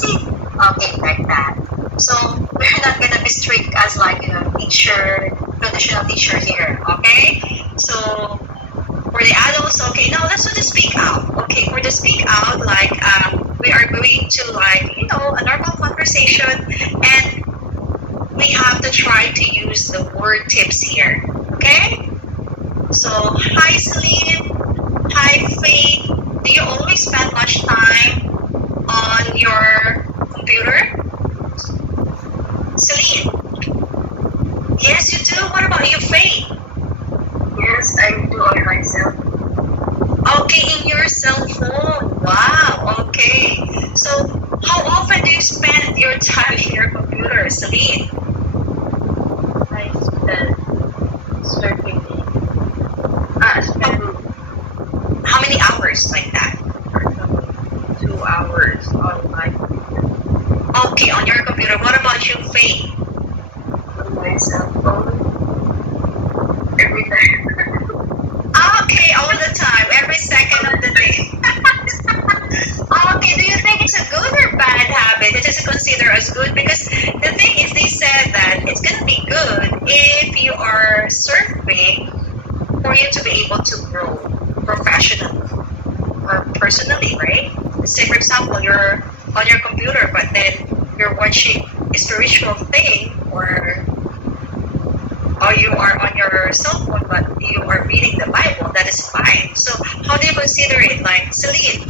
see. Okay, like that. So we're not gonna be strict as like, you know, teacher, traditional teacher here, okay? So for the adults, okay, now let's do the speak out. Okay, for the speak out, like we are going to like, you know, a normal conversation, and we have to try to use the word tips here, okay? So, hi Celine, hi Faith, do you always spend much time on your computer? Celine, yes you do. What about you, Faith? Yes, I do on myself. Okay, in your cell phone. Wow, okay. So, how often do you spend your time in your computer, Celine? I spend spending How many hours like that? 2 hours on my computer. Okay, on your computer. What about you, Faith? On my cell phone. Every time. Okay, all the time, every second of the day. Okay, do you think it's a good or bad habit? It is considered as good because the thing is, they said that it's gonna be good if you are surfing for you to be able to grow professionally or personally, right? Say for example, you're on your computer, but then you're watching a spiritual thing, or you are on your cell phone, but you are reading the Bible. That is fine. So how do you consider it? Like Celine,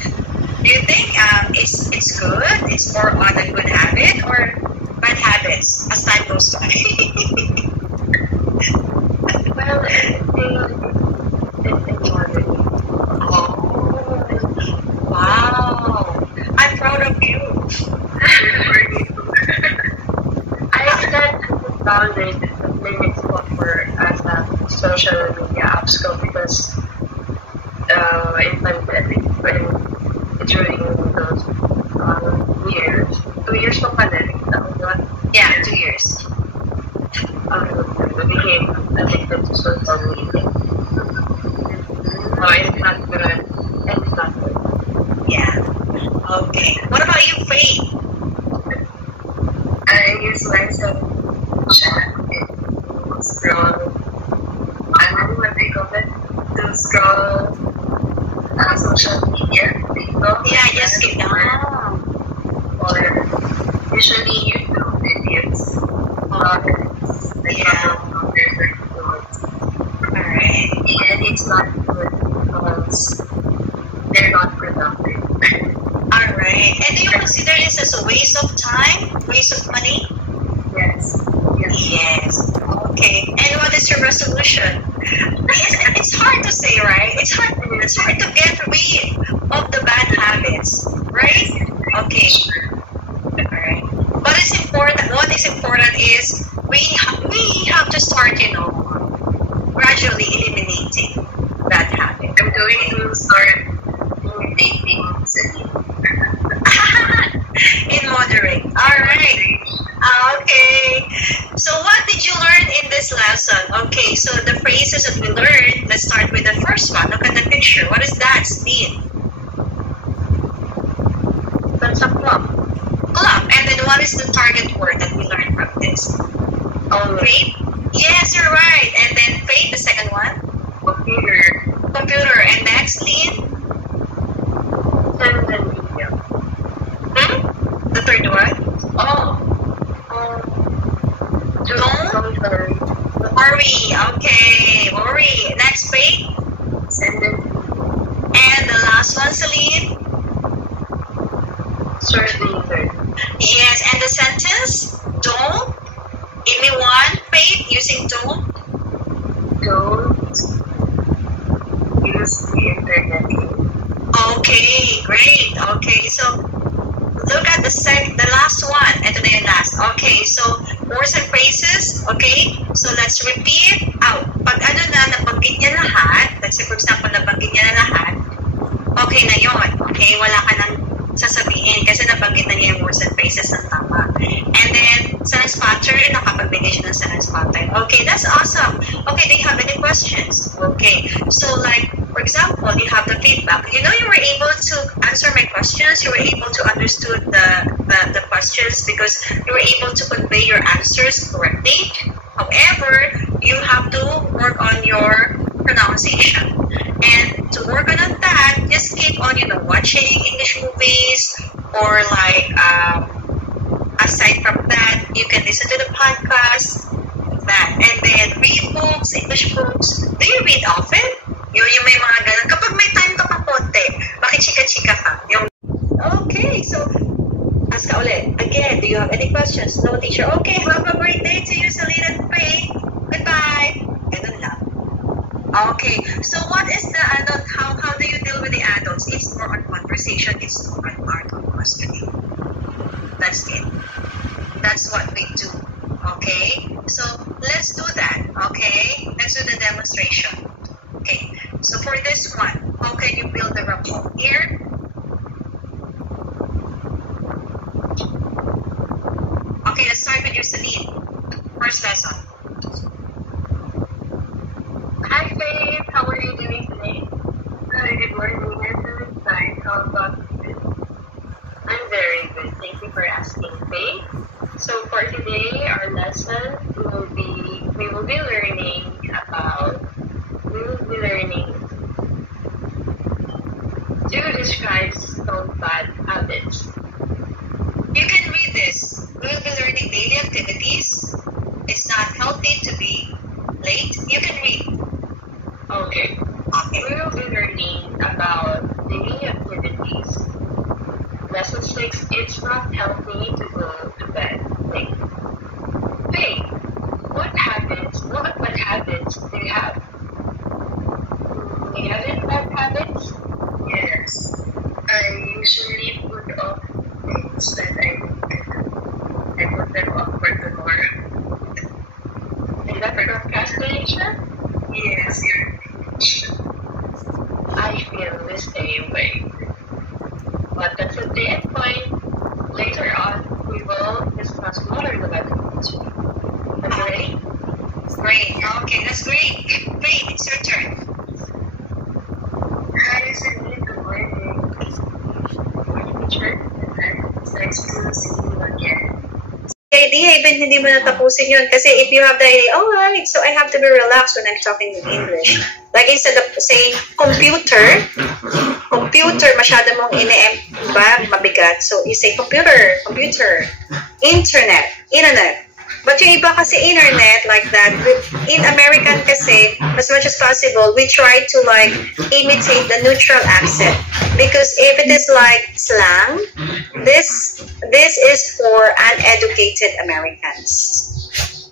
do you think it's good? It's more on a good habit or bad habits as time goes by? Well, it's enjoyable. Oh, wow! I'm proud of you. I set boundaries and limits for as a social media apps go because in pandemic when during those years, 2 years of pandemic, Yeah, 2 years. we became addicted to social media. So it's not good and it's not good. Yeah. Okay. What about you, Faith? I use myself chat and scroll. I don't know what they call it. To scroll social media, TikTok. Yeah, just keep down. Or usually YouTube videos. Bloggers. Yeah. Alright. And it's not good because they're not productive. Alright. And do you consider this as a waste of time? Waste of money? Yes. Yes. Okay. And what is your resolution? It's hard to say, right? It's hard to get rid of the bad habits, right? Okay. Alright. But it's important. What is important is we have to start, you know, gradually eliminating bad habit. I'm going to start imitating Celine. In moderate. Alright. Okay. So what did you learn in this lesson? Okay, so the phrases that we learned, let's start with the first one. Look at the picture. What is that, Steve? That's a plum. Club. And then what is the target word that we learned from this? Faith? Yes, you're right. And then Faith, the second one? Computer. Computer. And next, Lean? Social media. The third one? Don't worry. Okay, worry. Next, Faith? And the last one, Celine? Surfing. Yes, and the sentence? Don't? Give me one, Faith, using don't? Don't use the internet. Okay, great. Okay, so look at the last one, and then the last. Okay, so words and phrases. Okay, so let's repeat out. Pag ano na, nabanggit niya lahat, let's say for example, nabanggit niya na lahat, okay na yun. Okay, wala ka nang sasabihin kasi nabanggit na niya yung words and phrases ng tama. And then, sentence pattern, nakapagbigay siya ng sentence pattern. Okay, that's awesome. Okay, do you have any questions? Okay, so like, For example, you have the feedback. You know, you were able to answer my questions. You were able to understood the questions because you were able to convey your answers correctly. However, you have to work on your pronunciation. And to work on that, just keep on, watching English movies, or like, aside from that, you can listen to the podcast, that. And then read books, English books. Do you read often? Yung may mga ganun. Kapag may time ka pa konti, makichika-chika ka. Okay, so, ask ka ulit. Again, do you have any questions? No, teacher. Okay, have a great day to you, Salina and Faye. Goodbye. Ganun lang. Okay, so what is the adult? How do you deal with the adults? It's more on conversation. It's more on art of questioning. That's it. That's what we do. Okay, so let's do that. Okay, let's do the demonstration. Okay, so for this one, how can you build the rapport here? Okay, let's start with your Celine. First lesson. Hi Faith, how are you doing today? Good morning, I'm very fine. How about you? I'm very good. Thank you for asking, Faith. So for today, our lesson we will be learning to describe some bad habits. You can read this. We will be learning daily activities. It's not healthy to be late. You can read. Okay. We will be learning about daily activities. Lesson 6, it's not healthy to go to bed late. Hey, what bad habits do you have? Do you have any bad habits? Yes. I usually put off things that I put them off for tomorrow. Is that procrastination? Yes, you're I feel the same way. But that's a day and point. Later on, we will discuss more about it. Are you ready? Great. Okay, that's great. Great. It's your turn. Hi, Celine. Good morning. Good morning, teacher. It's nice to see you again. The idea, even hindi mo natapusin yun. Kasi if you have the idea, alright, so I have to be relaxed when I'm talking in English. Like instead of saying computer, masyado mong mabigat. So you say computer, internet. But yung iba kasi internet, like that, in American kasi, as much as possible, we try to like imitate the neutral accent. Because if it is like slang, this is for uneducated Americans.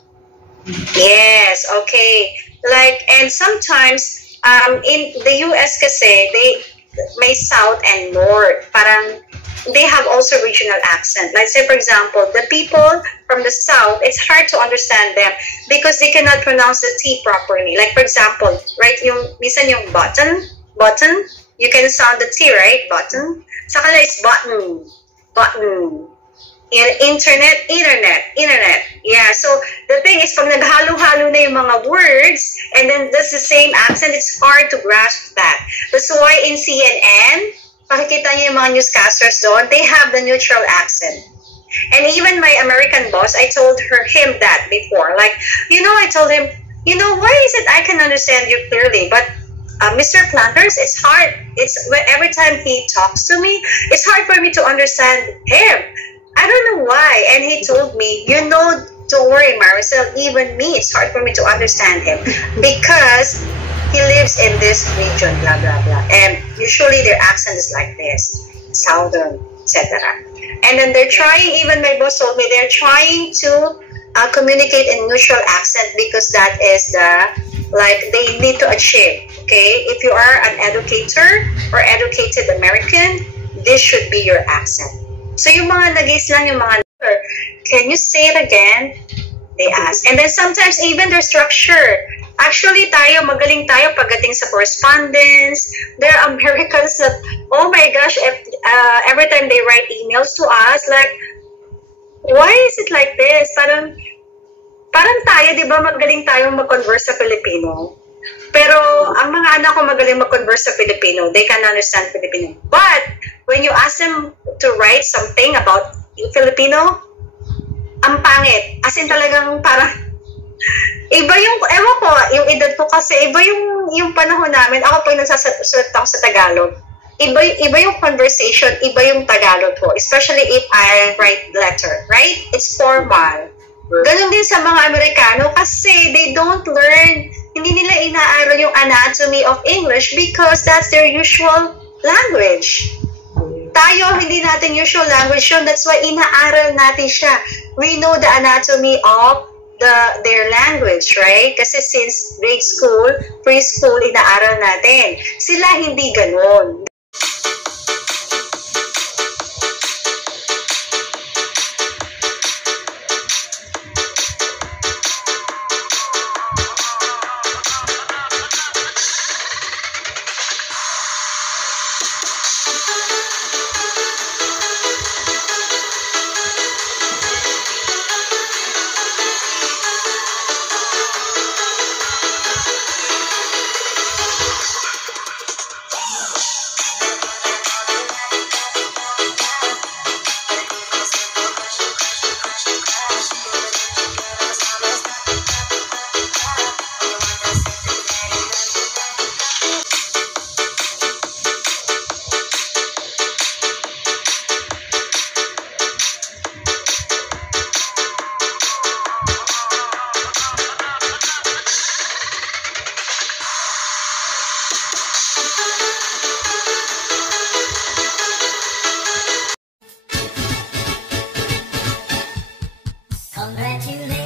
Yes, okay. Like, and sometimes, in the US kasi, they may south and north, parang, they have also regional accent. Like say for example, the people from the south, it's hard to understand them because they cannot pronounce the T properly. Like for example, right, yung minsan yung button, you can sound the T, right? Button. Sa kanila is button. Internet. Yeah, so the thing is, pag naghalo-halo na yung mga words, and then that's the same accent, it's hard to grasp that. That's why in CNN, makikita niyo yung mga newscasters doon, they have the neutral accent. And even my American boss, I told him that before. Like, I told him, why is it I can understand you clearly, but Mr. Flanders, it's hard. Every time he talks to me, it's hard for me to understand him. I don't know why. And he told me, don't worry, Maricel, even me, it's hard for me to understand him because he lives in this region, blah, blah, blah. And usually their accent is like this, southern, etc. And then they're trying, even my boss told me, they're trying to communicate in neutral accent because that is they need to achieve, okay? If you are an educator or educated American, this should be your accent. So yung mga nag-is lang yung mga, can you say it again? They ask. And then sometimes even their structure. Actually, magaling tayo pagdating sa correspondence. There are Americans that, oh my gosh, every time they write emails to us, like, why is it like this? Parang tayo, di ba, magaling tayong mag-converse sa Filipino. Pero ang mga anak ko magaling mag-converse sa Filipino. They can understand Filipino. But when you ask them to write something about Filipino, ang pangit. As in talagang parang iba yung, ewan ko, yung edad ko kasi iba yung panahon namin. Ako pag nagsasalit ako sa Tagalog, iba yung conversation, iba yung Tagalog ko. Especially if I write letter, right? It's formal. Ganon din sa mga Amerikano kasi they don't learn, hindi nila inaaral yung anatomy of English because that's their usual language. Tayo, hindi natin usual language yun. That's why inaaral natin siya. We know the anatomy of their language, right? Kasi since grade school, preschool, inaaral natin. Sila hindi ganon. Congratulations.